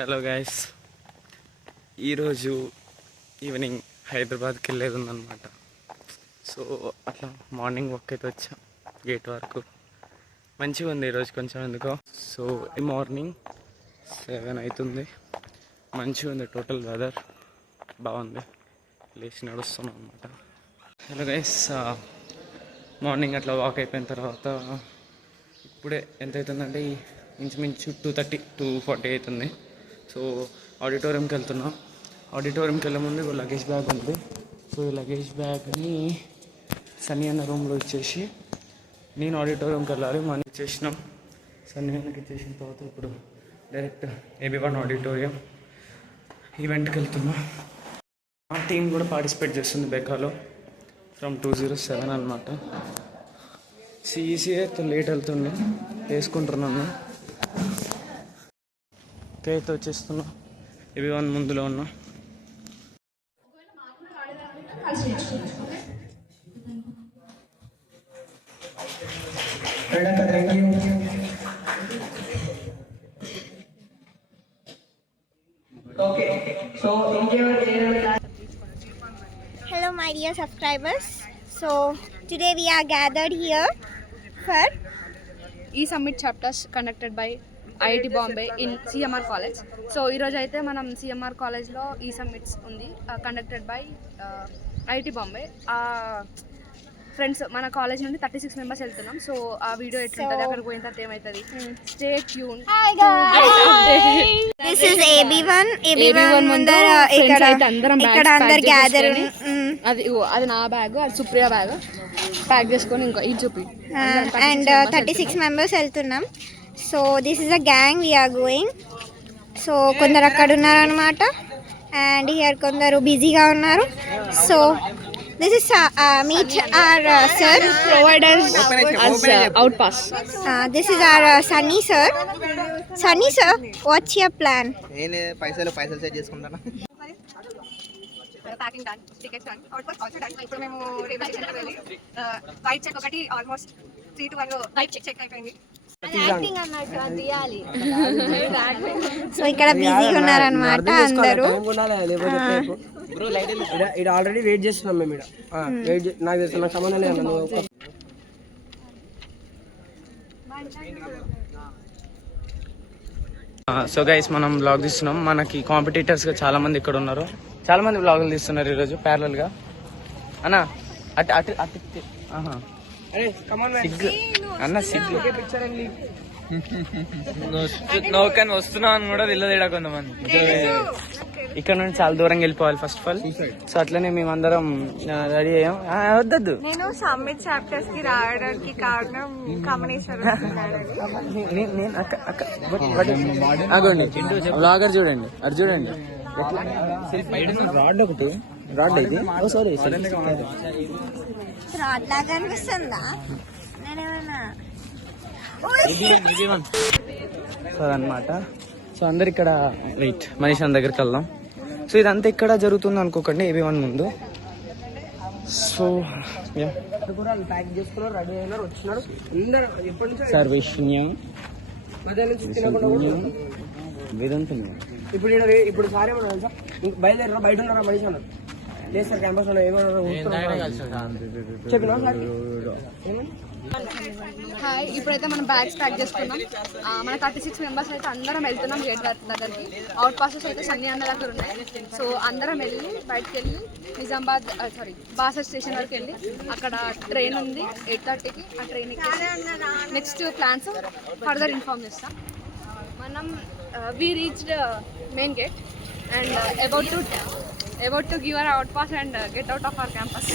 Hello guys, ఈరోజు evening హైదరాబాద్కి వెళ్ళేది ఉందన్నమాట. సో అట్లా మార్నింగ్ వాక్ అయితే వచ్చాం గేట్ వరకు. మంచిగా ఉంది ఈరోజు కొంచెం ఎందుకో. సో ఈ మార్నింగ్ 7 అవుతుంది, మంచిగా ఉంది, టోటల్ వెదర్ బాగుంది, లేచి నడుస్తున్నాం అనమాట. హలో గైస్, మార్నింగ్ అట్లా వాక్ అయిపోయిన తర్వాత ఇప్పుడే ఎంత అవుతుందంటే ఇంచుమించు 2:40 అవుతుంది. సో ఆడిటోరియంకి వెళ్తున్నాం. ఆడిటోరియంకి వెళ్ళే ముందు లగేజ్ బ్యాగ్ ఉంది. సో ఈ లగేజ్ బ్యాగ్ని సన్నీ అన్న రూమ్లో ఇచ్చేసి నేను ఆడిటోరియంకి వెళ్ళాలి. మనం ఇచ్చేసినాం, సన్నీ అన్నకి ఇచ్చేసిన తర్వాత ఇప్పుడు డైరెక్ట్ AB1 ఆడిటోరియం ఈవెంట్కి వెళ్తున్నాం. మా టీం కూడా పార్టిసిపేట్ చేస్తుంది బెకాలో ఫ్రమ్ 207 అనమాట. CECA లేట్ వెళ్తుండే, వేసుకుంటున్నాను. అయితే వచ్చేస్తున్నా, AB1 ముందులో ఉన్నా. Hello my dear subscribers. So today we are gathered here for E-Summit chapters conducted by IIT Bombay in CMR College. So ఈరోజు అయితే మనం CMR కాలేజ్లో E-Summits ఉంది, conducted by IIT Bombay. Friends మన కాలేజ్ నుండి 36 మెంబర్స్ వెళ్తున్నాం. సో ఆ video ఎట్లుంటుంది, అక్కడ పోయిన తర్వాత ఏమవుతుంది, stay tune. this is AB1 ముందర ఇక్కడ అందరు గ్యాదర్. అది నా బ్యాగ్, అది సుప్రియ బ్యాగ్. ప్యాక్ చేసుకొని ఇంకో ఇది చూపి. అండ్ 36 మెంబర్స్ వెళ్తున్నాం. So this is a gang we are going. So కొందరు అక్కడ ఉన్నారనమాట, అండ్ హియర్ కొందరు బిజీగా ఉన్నారు. So this is meet our sir, provide us as out pass. This is our Sunny sir. Sunny sir, what's your plan? నేను పైసలు set చేసుకుంటాను. Packing done, tickets done, out pass also done. ఇప్పుడు మేము railway స్టేషన్కి వెళ్ళి weight check ఒకటి almost 3 to 1 weight check అయిపోయింది. So ఇక్కడ బిజీగా ఉన్నారనమాట అందరూ. ఇక్కడ ఆల్రెడీ వెయిట్ చేస్తున్నాం మేము. ఇక్కడ నాకు తెలుసు, నాకు సంబంధం లేదు. సో గైస్, మనం బ్లాగ్ తీస్తున్నాం. మనకి కాంపిటీటర్స్గా చాలా మంది ఇక్కడ ఉన్నారు. చాలా మంది బ్లాగులు తీస్తున్నారు ఈరోజు ప్యారలల్గా. అన్నా అటు అటు అటు సిగ్గు అన్న, సిగ్గు నౌకని వస్తున్నావు అని కూడా తెలియదు కొంతమంది. ఇక్కడ నుండి చాలా దూరంగా వెళ్ళిపోవాలి ఫస్ట్ ఆఫ్ ఆల్. సో అట్లనే మేమందరం రెడీ అయ్యాం. వద్దద్దు, నేను సమ్మిట్ చాప్టర్స్ కి రావడానికి కారణం కాంబినేషన్. బ్లాగర్ చూడండి, అది చూడండి. రాడ్ ఒకటి, రాడ్ ఇది సారీ రాడ్ లాగా అనిపిస్తుందా? నేనేమన్నా సో అదనమాట. సో అందరు ఇక్కడ వెయిట్, మనీష్ అన్న దగ్గరికి వెళ్దాం. సో ఇదంతా ఇక్కడ జరుగుతుంది అనుకోకండి, AB1 ముందు. సో ప్యాక్ చేసుకున్నారు, రెడీ అయినారు, వచ్చినారు అందరూ. సర్వేష్ణ్యం ఇప్పుడు సారే తెలుసా, బయలుదేరా, బయట ఉన్నారా మనిషి అన్నారు. లేదు సార్, క్యాంపస్ లో ఏమన్నారు చెప్పినా సార్. హాయ్, ఇప్పుడైతే మనం బ్యాగ్స్ ప్యాక్ చేసుకున్నాం. మన 36 మెంబర్స్ అయితే అందరం వెళ్తున్నాం గేట్ దగ్గరికి. అవుట్ పాసెస్ అయితే సన్నీ అన్న దగ్గర ఉన్నాయి. సో అందరం వెళ్ళి బయటకు వెళ్ళి నిజామాబాద్ బాసర్ స్టేషన్ వరకు వెళ్ళి అక్కడ ట్రైన్ ఉంది 8:30కి. ఆ ట్రైన్ ఎక్కి నెక్స్ట్ ప్లాన్స్ ఫర్దర్ ఇన్ఫార్మ్ చేస్తాం. మనం we reached main gate and about to give our out pass and get out of our campus.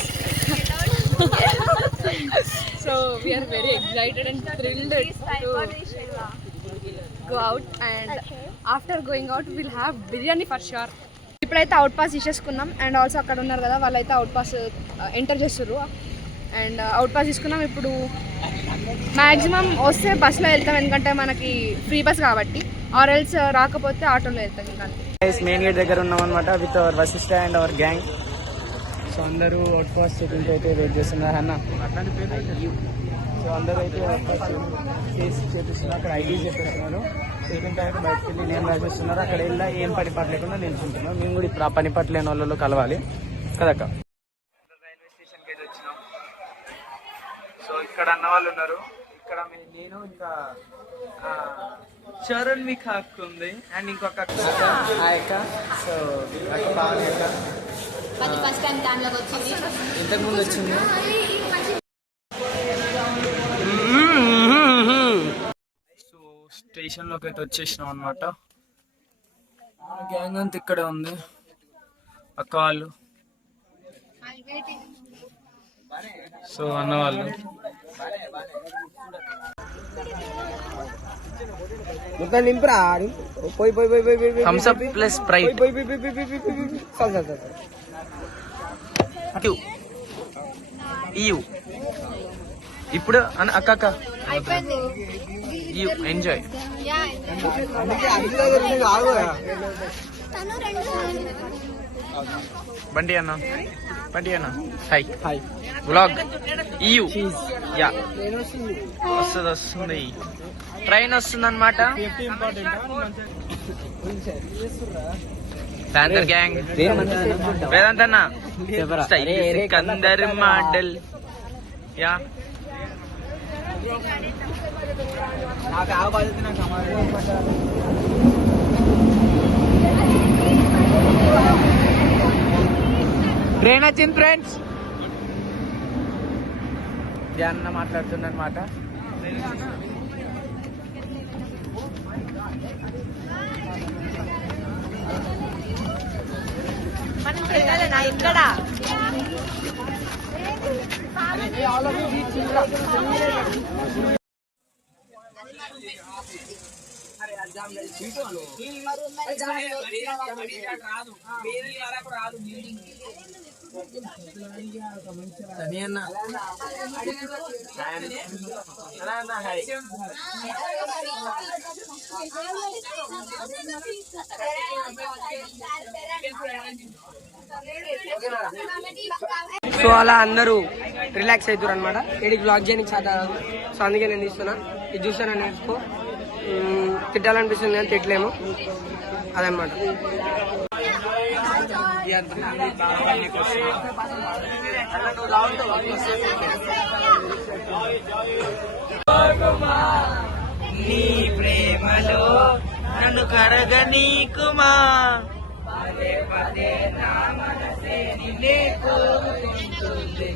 So we are very excited and thrilled to go out, and after going out we'll have biryani for sure. ఇప్పుడైతే out pass తీసేసుకున్నాం, and also అక్కడ ఉన్నారు కదా వాళ్ళైతే out pass enter చేస్తారు. And out pass తీసుకున్నాం. ఇప్పుడు maximum వస్తే బస్సులో వెళ్తాం, ఎందుకంటే మనకి ఫ్రీ బస్ కాబట్టి. ఆర్ ఎల్స్ రాకపోతే ఆటోలో వెళ్తాం. ఇంకా మెయిన్ గేట్ దగ్గర ఉన్నాం అనమాట with our Vashishta and our gang. So అందరూ అవుట్ పాస్ చెకింగ్ అయితే వెయిట్ చేస్తున్నారు అన్న. సో అందరూ అయితే అవుట్ పాస్ చేపిస్తున్నారు, అక్కడ ఐడీస్ చెప్పేస్తున్నారు. టిఫిన్ టైంకి బయటకు వెళ్ళి నేను రాసేస్తున్నారు. అక్కడ వెళ్ళి ఏం పని పట్టలేకుండా నిల్చుంటున్నాం. మేము కూడా ఇప్పుడు ఆ పని పట్టలేని వాళ్ళలో కలవాలి కదక్క. రైల్వే స్టేషన్కి అయితే వచ్చినాం. సో ఇక్కడ అన్న వాళ్ళు ఉన్నారు. ఇక్కడ నేను ఇంకా చరణ్ మీకు హక్కు ఉంది అండ్ ఇంకొక అక్క అక్క. సో అక్క బాగా ఫస్ట్ టైం దాంట్లోకి వచ్చింది, ఇంతకుముందు వచ్చింది. సో స్టేషన్లోకి అయితే వచ్చేసినాం అనమాట. గ్యాంగ్ అంతా ఇక్కడే ఉంది. అక్క వాళ్ళు, సో అన్న వాళ్ళు. మొత్తం నింపురా, పోయి పోయి పోయి పోయి పోయి థమ్స్ అప్ ప్లస్ స్ప్రైట్. పోయి పోయి పోయి పోయి పోయి పోయి పోయి. చాలు చాలు చాలు. ఇప్పుడు అక్క అక్క ఎంజాయ్. బండి అన్న హాయ్ హాయ్. బ్లాగ్ యా వస్తుంది. ట్రైన్ వస్తుంది అనమాట. ప్యాంథర్ గ్యాంగ్ వేదాంత్ అన్న సికందర్ మోడల్ యా. ట్రైన్ వచ్చింది ఫ్రెండ్స్. అన్న మాట్లాడుతున్నా అనమాట. ఇక్కడ సో అలా అందరూ రిలాక్స్ అవుతారు అనమాట. వీడికి బ్లాగ్ చేయడానికి చాలా, సో అందుకే నేను తీస్తున్నా. ఇది చూసానా నేర్చుకో. తిట్టాలనిపిస్తుంది కానీ తిట్టలేము, అదనమాట. నీ ప్రేమలో నన్ను కరగనీకుమా, పదే పదే నా మనసే నిన్నే కోరుకుంటుంది,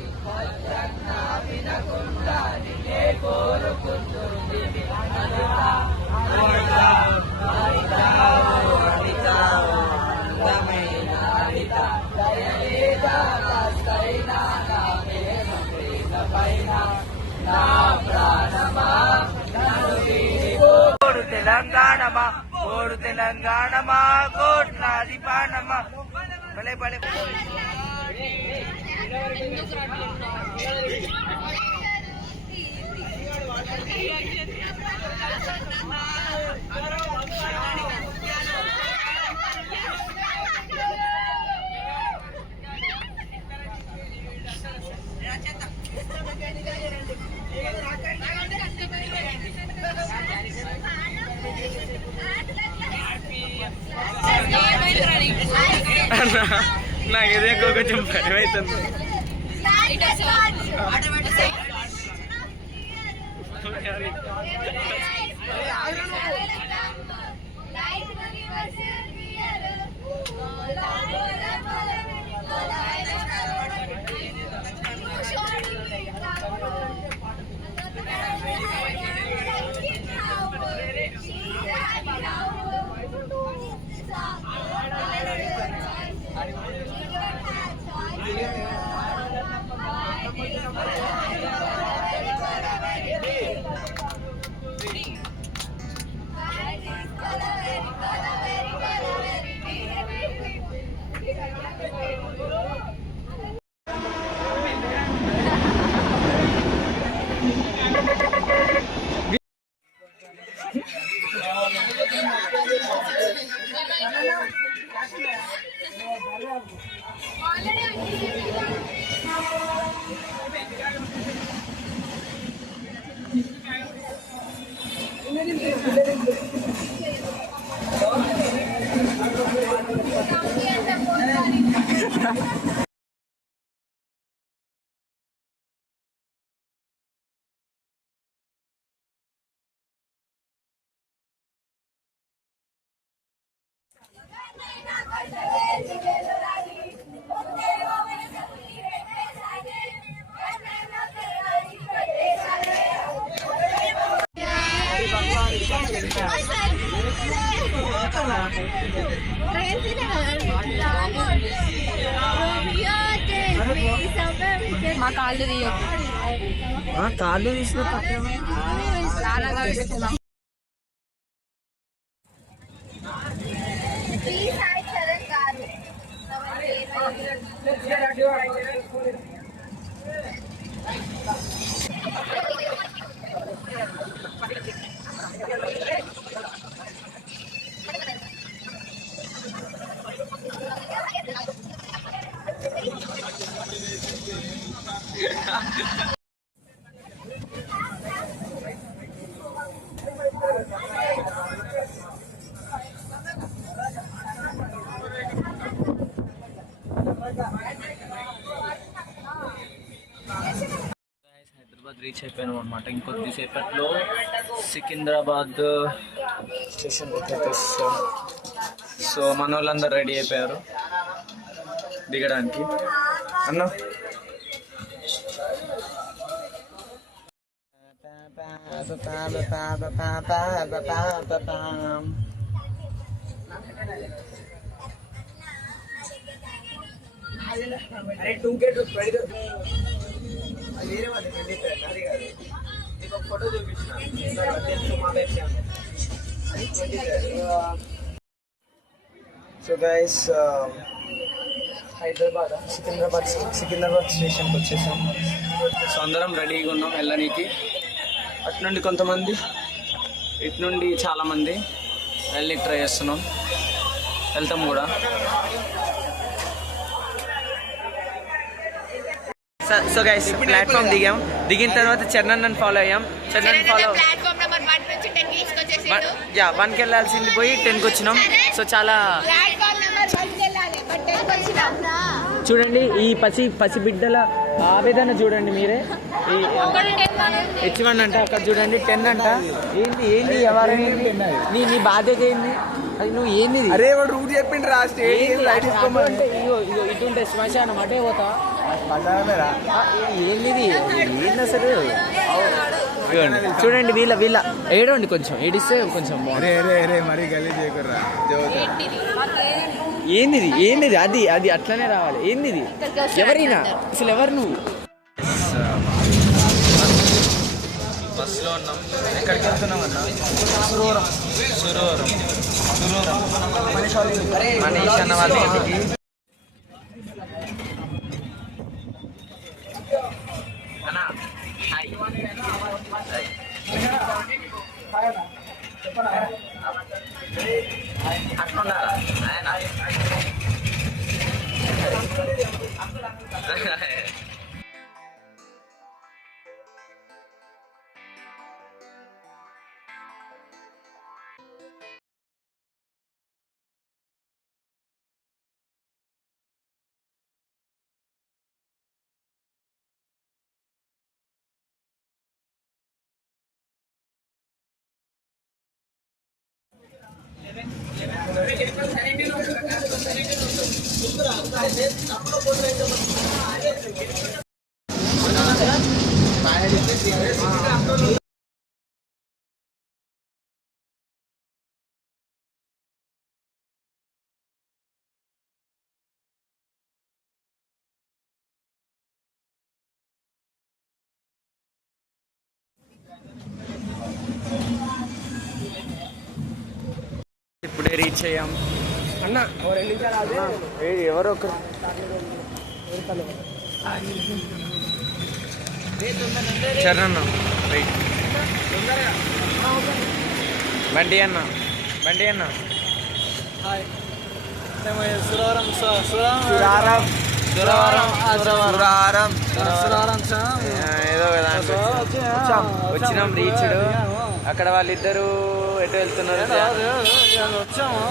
వినకుండా నిన్నే కోరుకుంటుంది. తెలంగాణమా కోరు తెలంగాణమా కోట్లాది పానమా భలే భలే. నాకు ఇదే కొంచెం భయం అవుతుంది. మా కాళ్ళు తీయకు. కాళ్ళు తీసిన హైదరాబాద్ రీచ్ అయిపోయాను అనమాట. ఇంకొద్దిసేపట్లో సికింద్రాబాద్ స్టేషన్ వచ్చేస్తాం. సో మన వాళ్ళందరూ రెడీ అయిపోయారు దిగడానికి. అన్న సో గైస్ సికింద్రాబాద్ స్టేషన్కి వచ్చేసాం. సో అందరం రెడీగా ఉన్నాం వెళ్ళనీకి. అటు నుండి కొంతమంది, ఇటు నుండి చాలామంది వెళ్ళి ట్రై చేస్తున్నాం. వెళ్తాం కూడా. సో గైస్ ప్లాట్ఫామ్ దిగాం. దిగిన తర్వాత చరణ్ ఫాలో అయ్యాం. చరణ్ ఫాలో 1కి వెళ్ళాల్సింది పోయి 10కి వచ్చినాం. సో చాలా చూడండి ఈ పసి బిడ్డల ఆవేదన చూడండి మీరే. H1 అంట, అక్కడ చూడండి 10 అంట. ఏంది ఎవరైనా నీ బాధ్యత ఏంది? అది నువ్వు ఏంది? అరే వాడు రూట్ చెప్పిండు రా అంటే ఇటుంటే శ్మశానం అటే పోతా. ఏంది అసలు? చూడండి వీళ్ళ ఏడవండి, కొంచెం ఏడిస్తే కొంచెం ఏంది అది అట్లనే రావాలి. ఏంది ఎవరైనా అసలు ఎవరు నువ్వు? బస్సులో ఉన్నాం. ఎక్కడికి వెళ్తున్నాం అన్న? సురవరం మనీష్ అన్న వాళ్ళ ఇంటికి. అన్నా హాయ్. అట్లున్నారా ఆయన? ఇప్పుడే రీచ్ అయ్యాం అన్న. ఎవరో ఒకరు చరణ్ వెయిట్. బండి అన్న ఏదో వచ్చినాం. రీచ్డ్. అక్కడ వాళ్ళిద్దరు ఎటు వెళ్తున్నారు? వచ్చాము.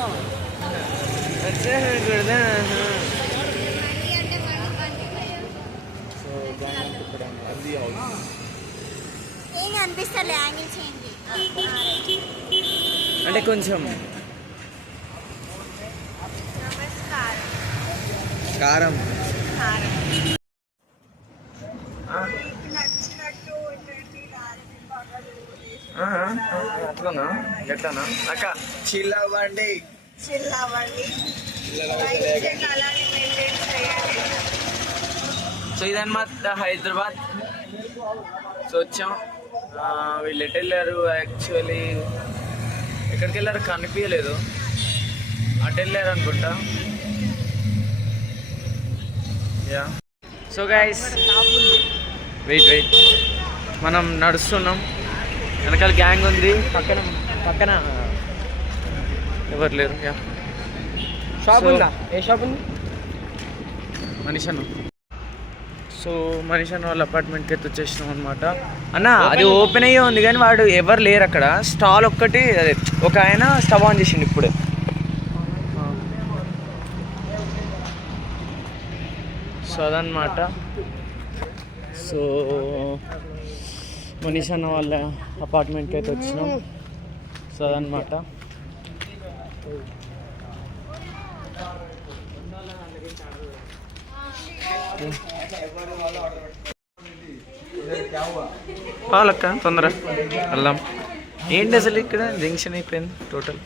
అంటే కొంచెం కారం. అట్లనా ఎట్లనా అక్క చిల్లవండి. సో ఇదన్నమాట హైదరాబాద్. సో వచ్చాం. వీళ్ళు ఎటు వెళ్ళారు యాక్చువల్లీ, ఎక్కడికి వెళ్ళారు కనిపించలేదు. అటు వెళ్ళారు అనుకుంటా. యా. సో గైస్ వెయిట్ మనం నడుస్తున్నాం. వెనకాల గ్యాంగ్ ఉంది, పక్కన ఎవరు లేరు. యా. షాప్ ఉందా? ఏ షాప్ ఉంది? మనిషను. సో మనిషి వాళ్ళ అపార్ట్మెంట్కి అయితే వచ్చేసినాం అనమాట. అన్న అది ఓపెన్ అయ్యే ఉంది కానీ వాడు ఎవరు లేరు అక్కడ. స్టాల్ ఒక్కటి, అదే ఒక ఆయన స్టవ్ ఆన్ చేసిండు ఇప్పుడే. సో అదనమాట. సో మనీష్ అన్న వాళ్ళ అపార్ట్మెంట్కి అయితే వచ్చినాం. సో అదనమాట. పాలక్క తొందర వెళ్దాం. ఏంటి అసలు ఇక్కడ జంక్షన్ అయిపోయింది టోటల్.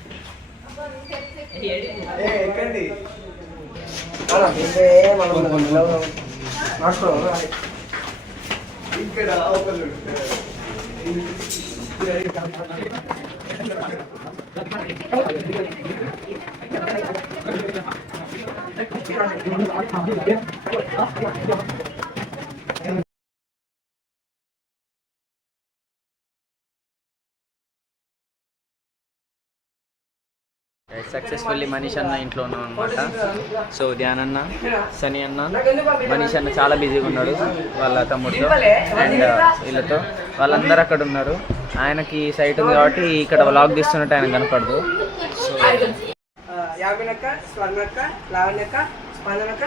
సక్సెస్ఫుల్లీ మనీష్ అన్న ఇంట్లో ఉన్నాం అనమాట. సో ధ్యాన్ అన్న, సని అన్న, మనీష్ అన్న చాలా బిజీగా ఉన్నాడు వాళ్ళ తమ్ముడితో అండ్ వీళ్ళతో. వాళ్ళందరూ అక్కడ ఉన్నారు. ఆయనకి సైట్ ఉంది కాబట్టి ఇక్కడ వ్లాగ్ తీస్తున్నట్టు ఆయన కనపడదు. సో యామినక్క, స్వర్ణక్క, లావణ్యక్క, స్పందనక్క